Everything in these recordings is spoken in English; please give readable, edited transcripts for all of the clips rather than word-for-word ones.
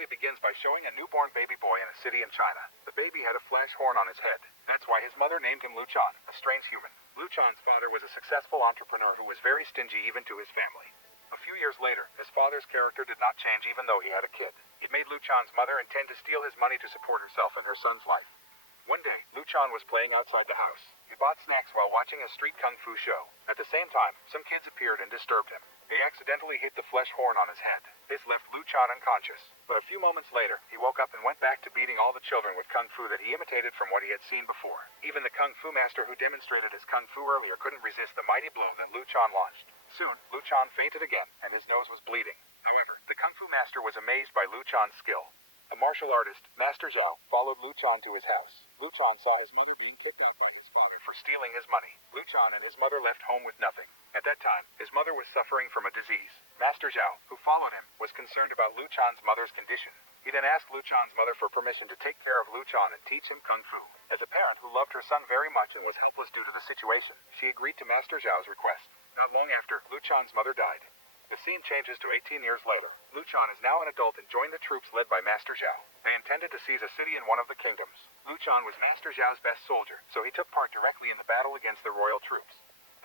movie begins by showing a newborn baby boy in a city in China. The baby had a flash horn on his head. That's why his mother named him Luchan, a strange human. Luchan's father was a successful entrepreneur who was very stingy even to his family. A few years later, his father's character did not change even though he had a kid. It made Luchan's mother intend to steal his money to support herself and her son's life. One day, Luchan was playing outside the house. He bought snacks while watching a street kung fu show. At the same time, some kids appeared and disturbed him. They accidentally hit the flesh horn on his head. This left Luchan unconscious. But a few moments later, he woke up and went back to beating all the children with kung fu that he imitated from what he had seen before. Even the kung fu master who demonstrated his kung fu earlier couldn't resist the mighty blow that Luchan launched. Soon, Luchan fainted again, and his nose was bleeding. However, the kung fu master was amazed by Luchan's skill. A martial artist, Master Zhao, followed Luchan to his house. Luchan saw his mother being kicked out by his father for stealing his money. Luchan and his mother left home with nothing. At that time, his mother was suffering from a disease. Master Zhao, who followed him, was concerned about Luchan's mother's condition. He then asked Luchan's mother for permission to take care of Luchan and teach him kung fu. As a parent who loved her son very much and was helpless due to the situation, she agreed to Master Zhao's request. Not long after, Luchan's mother died. The scene changes to 18 years later. Luchan is now an adult and joined the troops led by Master Zhao. They intended to seize a city in one of the kingdoms. Luchan was Master Zhao's best soldier, so he took part directly in the battle against the royal troops.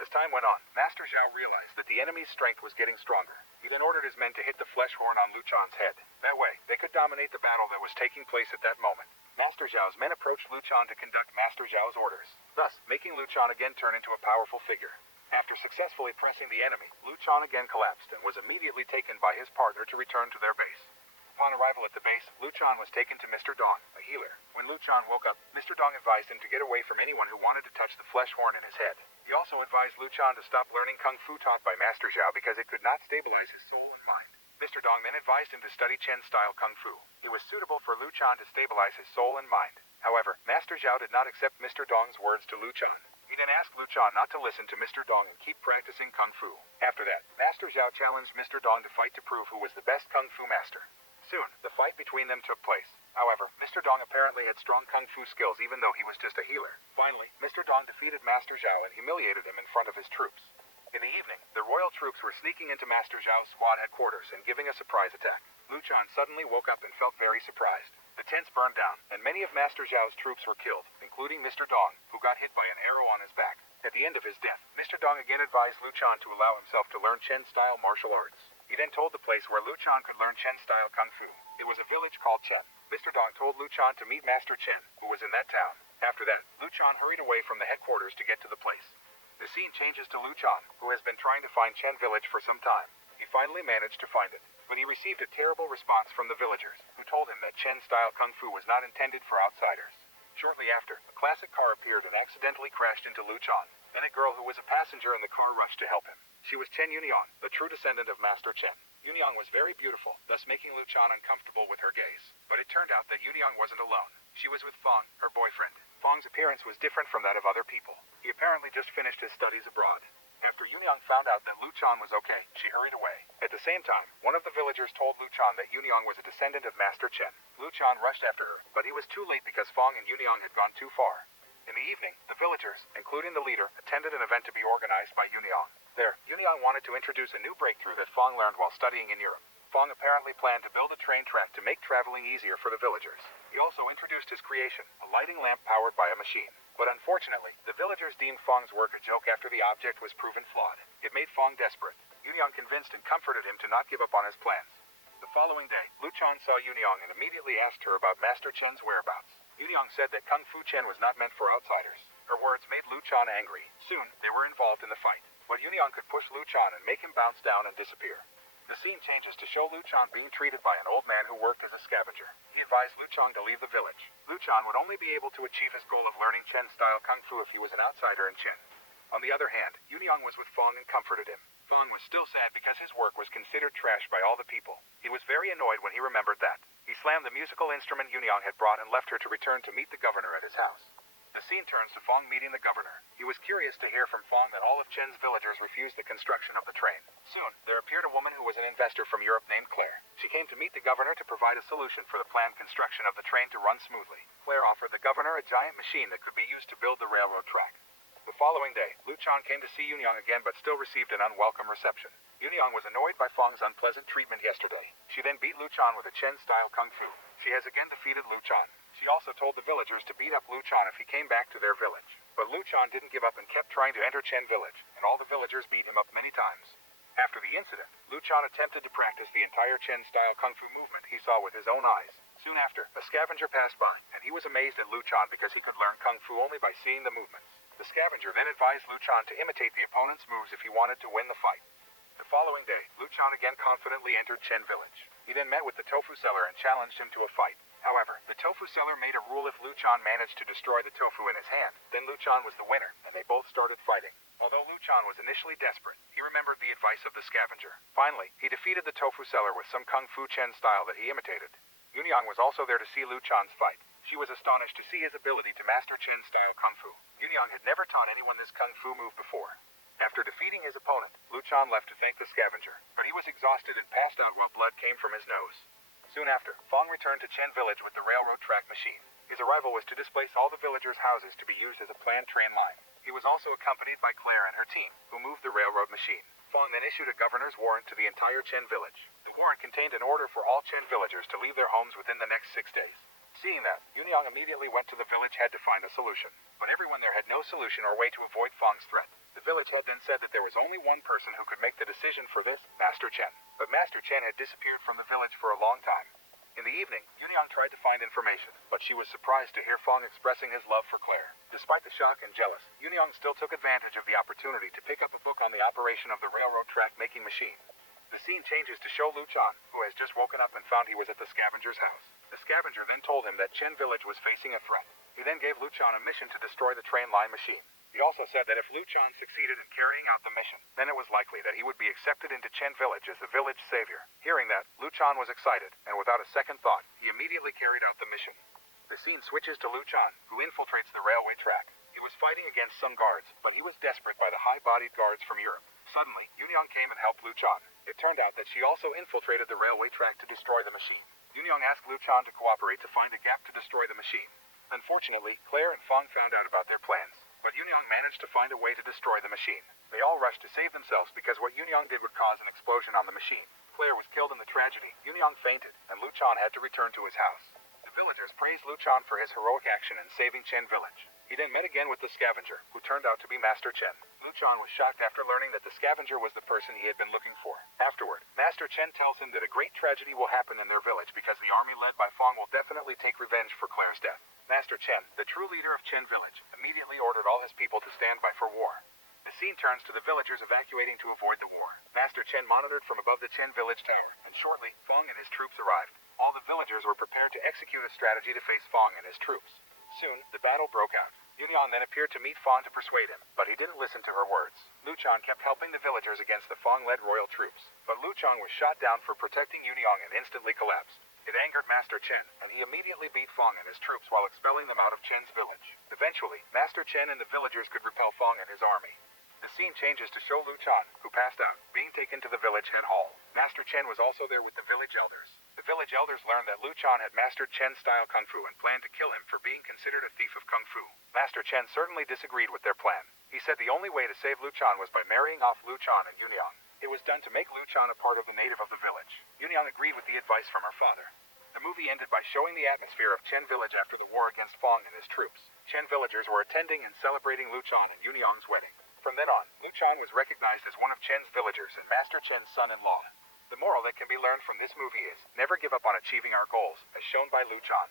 As time went on, Master Zhao realized that the enemy's strength was getting stronger. He then ordered his men to hit the flesh horn on Luchan's head. That way, they could dominate the battle that was taking place at that moment. Master Zhao's men approached Luchan to conduct Master Zhao's orders, thus making Luchan again turn into a powerful figure. After successfully pressing the enemy, Luchan again collapsed and was immediately taken by his partner to return to their base. Upon arrival at the base, Luchan was taken to Mr. Dong, a healer. When Luchan woke up, Mr. Dong advised him to get away from anyone who wanted to touch the flesh horn in his head. He also advised Luchan to stop learning kung fu taught by Master Zhao because it could not stabilize his soul and mind. Mr. Dong then advised him to study Chen-style kung fu. It was suitable for Luchan to stabilize his soul and mind. However, Master Zhao did not accept Mr. Dong's words to Luchan. He then asked Luchan not to listen to Mr. Dong and keep practicing kung fu. After that, Master Zhao challenged Mr. Dong to fight to prove who was the best kung fu master. Soon, the fight between them took place. However, Mr. Dong apparently had strong kung fu skills even though he was just a healer. Finally, Mr. Dong defeated Master Zhao and humiliated him in front of his troops. In the evening, the royal troops were sneaking into Master Zhao's squad headquarters and giving a surprise attack. Luchan suddenly woke up and felt very surprised. The tents burned down, and many of Master Zhao's troops were killed, including Mr. Dong, who got hit by an arrow on his back. At the end of his death, Mr. Dong again advised Luchan to allow himself to learn Chen-style martial arts. He then told the place where Luchan could learn Chen-style kung fu. It was a village called Chen. Mr. Dong told Luchan to meet Master Chen, who was in that town. After that, Luchan hurried away from the headquarters to get to the place. The scene changes to Luchan, who has been trying to find Chen Village for some time. He finally managed to find it, but he received a terrible response from the villagers, who told him that Chen-style kung fu was not intended for outsiders. Shortly after, a classic car appeared and accidentally crashed into Luchan. Then a girl who was a passenger in the car rushed to help him. She was Chen Yunyang, the true descendant of Master Chen. Yunyang was very beautiful, thus making Luchan uncomfortable with her gaze. But it turned out that Yunyang wasn't alone. She was with Fong, her boyfriend. Fong's appearance was different from that of other people. He apparently just finished his studies abroad. After Yunyang found out that Luchan was okay, she hurried away. At the same time, one of the villagers told Luchan that Yunyang was a descendant of Master Chen. Luchan rushed after her, but he was too late because Fong and Yunyang had gone too far. In the evening, the villagers, including the leader, attended an event to be organized by Yunyang. There, Yunyang wanted to introduce a new breakthrough that Fong learned while studying in Europe. Fong apparently planned to build a train track to make traveling easier for the villagers. He also introduced his creation, a lighting lamp powered by a machine. But unfortunately, the villagers deemed Fong's work a joke after the object was proven flawed. It made Fong desperate. Yunyang convinced and comforted him to not give up on his plans. The following day, Luchan saw Yunyang and immediately asked her about Master Chen's whereabouts. Yunyang said that Kung Fu Chen was not meant for outsiders. Her words made Luchan angry. Soon, they were involved in the fight. But Yunyang could push Luchan and make him bounce down and disappear. The scene changes to show Luchan being treated by an old man who worked as a scavenger. He advised Luchan to leave the village. Luchan would only be able to achieve his goal of learning Chen-style Kung Fu if he was an outsider in Chen. On the other hand, Yunyang was with Fong and comforted him. Fong was still sad because his work was considered trash by all the people. He was very annoyed when he remembered that. He slammed the musical instrument Yunyang had brought and left her to return to meet the governor at his house. The scene turns to Fong meeting the governor. He was curious to hear from Fong that all of Chen's villagers refused the construction of the train. Soon, there appeared a woman who was an investor from Europe named Claire. She came to meet the governor to provide a solution for the planned construction of the train to run smoothly. Claire offered the governor a giant machine that could be used to build the railroad track. The following day, Luchan came to see Yunyang again but still received an unwelcome reception. He Yunyang was annoyed by Fang's unpleasant treatment yesterday. She then beat Luchan with a Chen-style kung fu. She has again defeated Luchan. She also told the villagers to beat up Luchan if he came back to their village. But Luchan didn't give up and kept trying to enter Chen Village, and all the villagers beat him up many times. After the incident, Luchan attempted to practice the entire Chen-style kung fu movement he saw with his own eyes. Soon after, a scavenger passed by, and he was amazed at Luchan because he could learn kung fu only by seeing the movements. The scavenger then advised Luchan to imitate the opponent's moves if he wanted to win the fight. The following day, Luchan again confidently entered Chen Village. He then met with the tofu seller and challenged him to a fight. However, the tofu seller made a rule if Luchan managed to destroy the tofu in his hand, then Luchan was the winner, and they both started fighting. Although Luchan was initially desperate, he remembered the advice of the scavenger. Finally, he defeated the tofu seller with some Kung Fu Chen style that he imitated. Yunyang was also there to see Luchan's fight. She was astonished to see his ability to master Chen-style Kung Fu. Yunyang had never taught anyone this Kung Fu move before. After defeating his opponent, Luchan left to thank the scavenger, but he was exhausted and passed out while blood came from his nose. Soon after, Fang returned to Chen Village with the railroad track machine. His arrival was to displace all the villagers' houses to be used as a planned train line. He was also accompanied by Claire and her team, who moved the railroad machine. Fang then issued a governor's warrant to the entire Chen Village. The warrant contained an order for all Chen villagers to leave their homes within the next 6 days. Seeing that, Yunyang immediately went to the village head to find a solution. But everyone there had no solution or way to avoid Fang's threat. The village head then said that there was only one person who could make the decision for this, Master Chen. But Master Chen had disappeared from the village for a long time. In the evening, Yunyang tried to find information, but she was surprised to hear Fang expressing his love for Claire. Despite the shock and jealous, Yunyang still took advantage of the opportunity to pick up a book on the operation of the railroad track making machine. The scene changes to show Luchan, who has just woken up and found he was at the scavenger's house. The scavenger then told him that Chen Village was facing a threat. He then gave Luchan a mission to destroy the train line machine. He also said that if Luchan succeeded in carrying out the mission, then it was likely that he would be accepted into Chen Village as the village savior. Hearing that, Luchan was excited, and without a second thought, he immediately carried out the mission. The scene switches to Luchan, who infiltrates the railway track. He was fighting against some guards, but he was desperate by the high-bodied guards from Europe. Suddenly, Yunyang came and helped Luchan. It turned out that she also infiltrated the railway track to destroy the machine. Yunyang asked Luchan to cooperate to find a gap to destroy the machine. Unfortunately, Claire and Fang found out about their plans. But Yunyang managed to find a way to destroy the machine. They all rushed to save themselves because what Yunyang did would cause an explosion on the machine. Claire was killed in the tragedy, Yunyang fainted, and Luchan had to return to his house. The villagers praised Luchan for his heroic action in saving Chen Village. He then met again with the scavenger, who turned out to be Master Chen. Luchan was shocked after learning that the scavenger was the person he had been looking for. Afterward, Master Chen tells him that a great tragedy will happen in their village because the army led by Fang will definitely take revenge for Claire's death. Master Chen, the true leader of Chen Village, immediately ordered all his people to stand by for war. The scene turns to the villagers evacuating to avoid the war. Master Chen monitored from above the Chen Village tower, and shortly, Fang and his troops arrived. All the villagers were prepared to execute a strategy to face Fang and his troops. Soon, the battle broke out. Yunyang then appeared to meet Fang to persuade him, but he didn't listen to her words. Luchan kept helping the villagers against the Fang-led royal troops, but Luchan was shot down for protecting Yunyang and instantly collapsed. It angered Master Chen, and he immediately beat Fang and his troops while expelling them out of Chen's village. Eventually, Master Chen and the villagers could repel Fang and his army. The scene changes to show Luchan, who passed out, being taken to the village head hall. Master Chen was also there with the village elders. The village elders learned that Luchan had mastered Chen-style Kung Fu and planned to kill him for being considered a thief of Kung Fu. Master Chen certainly disagreed with their plan. He said the only way to save Luchan was by marrying off Luchan and Yunyang. It was done to make Luchan a part of the native of the village. Yunyang agreed with the advice from her father. The movie ended by showing the atmosphere of Chen Village after the war against Fang and his troops. Chen villagers were attending and celebrating Luchan and Yunyang's wedding. From then on, Luchan was recognized as one of Chen's villagers and Master Chen's son-in-law. The moral that can be learned from this movie is, never give up on achieving our goals, as shown by Luchan.